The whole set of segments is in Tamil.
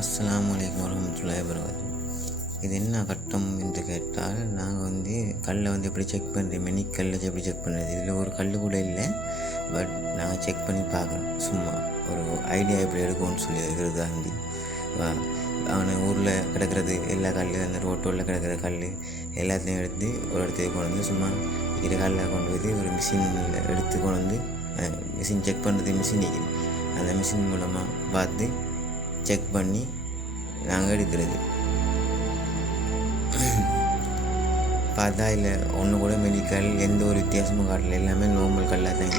அஸ்ஸலாமு அலைக்கும் வரஹ்மத்துல்லாஹி வபரகாத்துஹு. இது என்ன கட்டம் என்று கேட்டால், நாங்கள் கல்லை எப்படி செக் பண்ணுறது, மெனிக்கல்லை எப்படி செக் பண்ணுறது, இதில் ஒரு கல் கூட இல்லை. பட் நாங்கள் செக் பண்ணி பார்க்குறோம், சும்மா ஒரு ஐடியா எப்படி எடுக்கும்னு சொல்லி இருக்கிறதாண்டி. அவனை ஊரில் கிடக்கிறது எல்லா கல், அந்த ரோட்டோரில் கிடக்கிற கல் எல்லாத்தையும் எடுத்து ஒரு இடத்துக்கு கொண்டு வந்து சும்மா இரு கல்லை கொண்டு போய் ஒரு மிஷினில் எடுத்து கொண்டு வந்து மிஷின் செக் பண்ணுறது மிஷின் இருக்குது. அந்த மிஷின் மூலமாக பார்த்து செக் பண்ணி நாங்கள் எடுக்கிறது. பார்த்தா இல்லை ஒன்று கூட மெடிக்கல் எந்த ஒரு வித்தியாசமும் காட்டல, எல்லாமே நார்மல் கல்லாக தான்.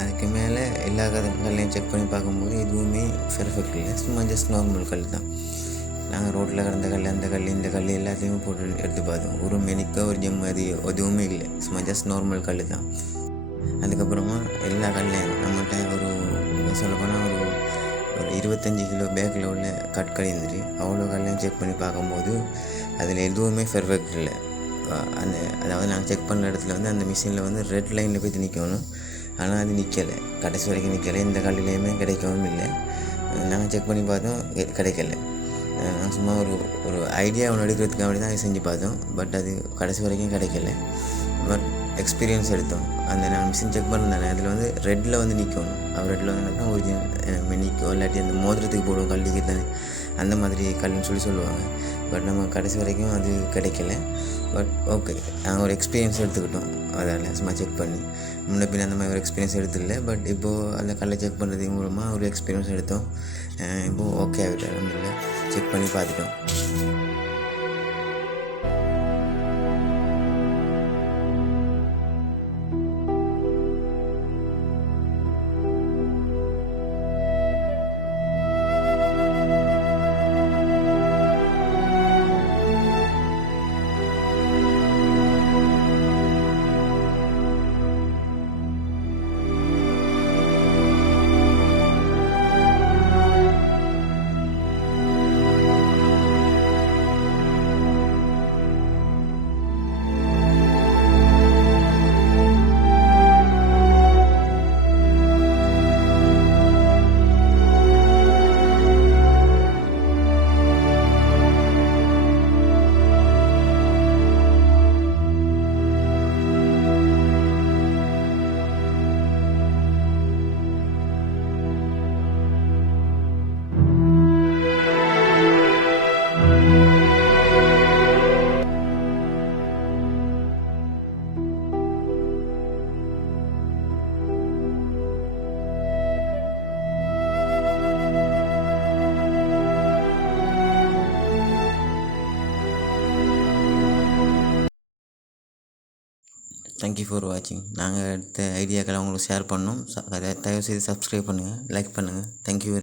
அதுக்கு மேலே எல்லா கல்லையும் செக் பண்ணி பார்க்கும்போது எதுவுமே பெர்ஃபெக்ட் இல்லை, சும்மா ஜஸ்ட் நார்மல் கல் தான். நாங்கள் ரோட்டில் கிடந்த கல், அந்த கல், இந்த கல் எல்லாத்தையுமே போட்டு எடுத்து பார்த்தோம். ஒரு மெனிக்கோ ஒரு ஜெம் அது எதுவுமே இல்லை, சும்மா ஜஸ்ட் நார்மல் கல் தான். அதுக்கப்புறமா எல்லா கல்லையும் நம்மகிட்ட ஒரு சொல்லப்போனால் ஒரு 25 கிலோ பேக்கில் உள்ள கற்கள் இருந்துட்டு அவ்வளோ கல்லையும் செக் பண்ணி பார்க்கும்போது அதில் எதுவுமே பெர்ஃபெக்ட் இல்லை. அதாவது நாங்கள் செக் பண்ண இடத்துல அந்த மிஷினில் ரெட் லைனில் போய் நிற்கணும், ஆனால் அது நிற்கலை, கடைசி வரைக்கும் நிற்கலை. இந்த கல்லுலேயுமே கிடைக்கவும் இல்லை. நாங்கள் செக் பண்ணி பார்த்தோம், கிடைக்கல. நான் சும்மா ஒரு ஐடியா ஒன்று எடுக்கிறதுக்காக தான் அதை செஞ்சு பார்த்தோம். பட் அது கடைசி வரைக்கும் கிடைக்கல. பட் எக்ஸ்பீரியன்ஸ் எடுத்தோம். நாங்கள் மிஷின் செக் பண்ணதானே அதில் ரெட்டில் நிற்கணும். அவர் ரெட்டில் தான் ஒரிஜினல் மெனிக்கோ இல்லாட்டி அந்த மோதிரத்துக்கு போடுவோம் கல்லிக்கு தானே, அந்த மாதிரி கல்லுன்னு சொல்லுவாங்க. பட் நம்ம கடைசி வரைக்கும் அது கிடைக்கல. பட் ஓகே, நாங்கள் ஒரு எக்ஸ்பீரியன்ஸ் எடுத்துக்கிட்டோம். அதால் சும்மா செக் பண்ணி முன்ன பின் அந்த மாதிரி ஒரு எக்ஸ்பீரியன்ஸ் எடுத்துடல. பட் இப்போது அந்த கல்லை செக் பண்ணுறது மூலமாக ஒரு எக்ஸ்பீரியன்ஸ் எடுத்தோம். இப்போது ஓகே ஆகிட்டோம், இல்லை செக் பண்ணி பார்த்துட்டோம். தேங்க்யூ ஃபார் வாட்சிங். நாங்கள் எடுத்த ஐடியாக்களை உங்களுக்கு ஷேர் பண்ணோம். அதை தயவுசெய்து சப்ஸ்கிரைப் பண்ணுங்கள், லைக் பண்ணுங்கள். தேங்க்யூ.